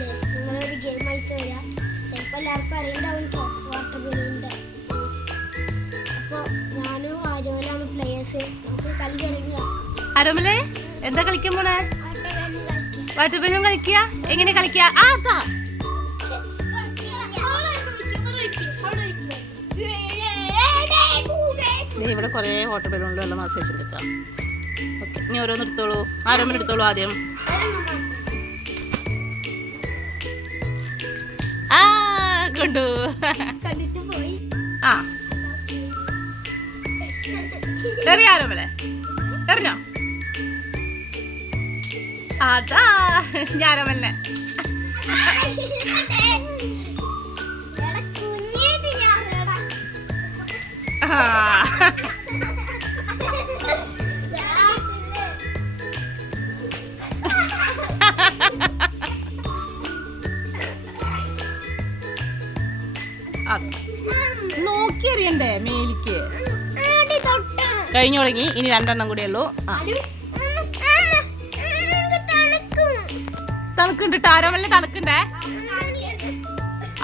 വീഡിയോയിലെ നിങ്ങളൊരു ഗെയിം ആയിട്ട് വരാം. ചിലപ്പോൾ എല്ലാവർക്കും അറിയണ്ടാവും വാട്ടർ ബലൂണിൻ്റെ. അപ്പോൾ ഞാനും ആരോലാണ് പ്ലേയേഴ്സ്. നമുക്ക് കളി തുടങ്ങുക. ആരോമലേ എന്താ കളിക്കാൻ പോണേ? വാട്ടർ ബലൂൺ കളിക്കുക. എങ്ങനെ കളിക്കുക? ഇവിടെ കുറേ വാട്ടർ ബലൂണിൽ വെള്ളം നിറച്ച് വെച്ചിട്ടുണ്ട്. ഓക്കെ, ഇനി ഓരോന്ന് എടുത്തോളൂ. ആരോമൽ എടുത്തോളൂ ആദ്യം. കൊണ്ടു എറിയ ആരോമലെ, എറിഞ്ഞോ? അതാ ഞാരോമലിനെ. നോക്കി എറിയണ്ടേ മേലിക്ക്? കഴിഞ്ഞു തുടങ്ങി. ഇനി 2 എണ്ണം കൂടെ ഉള്ളൂ. തണുക്കുണ്ട്. ആരോമലിന് തണുക്കണ്ടേ?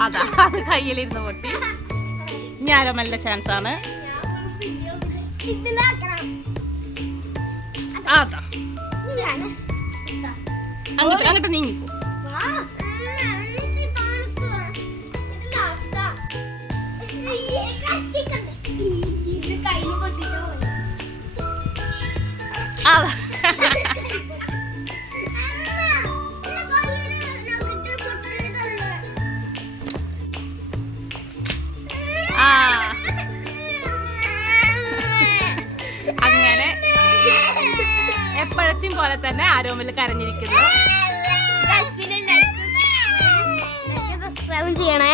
അതാ, അത് കയ്യിലിരുന്ന് പൊട്ടി. ഇനി ആരോമലിന്റെ ചാൻസ് ആണ്. അതാ, അങ്ങോട്ട് നീങ്ങിപ്പോ. അങ്ങനെ എപ്പോഴത്തെയും പോലെ തന്നെ ആരോമൽ കരഞ്ഞിരിക്കുന്നു. സബ്സ്ക്രൈബ് ചെയ്യണേ.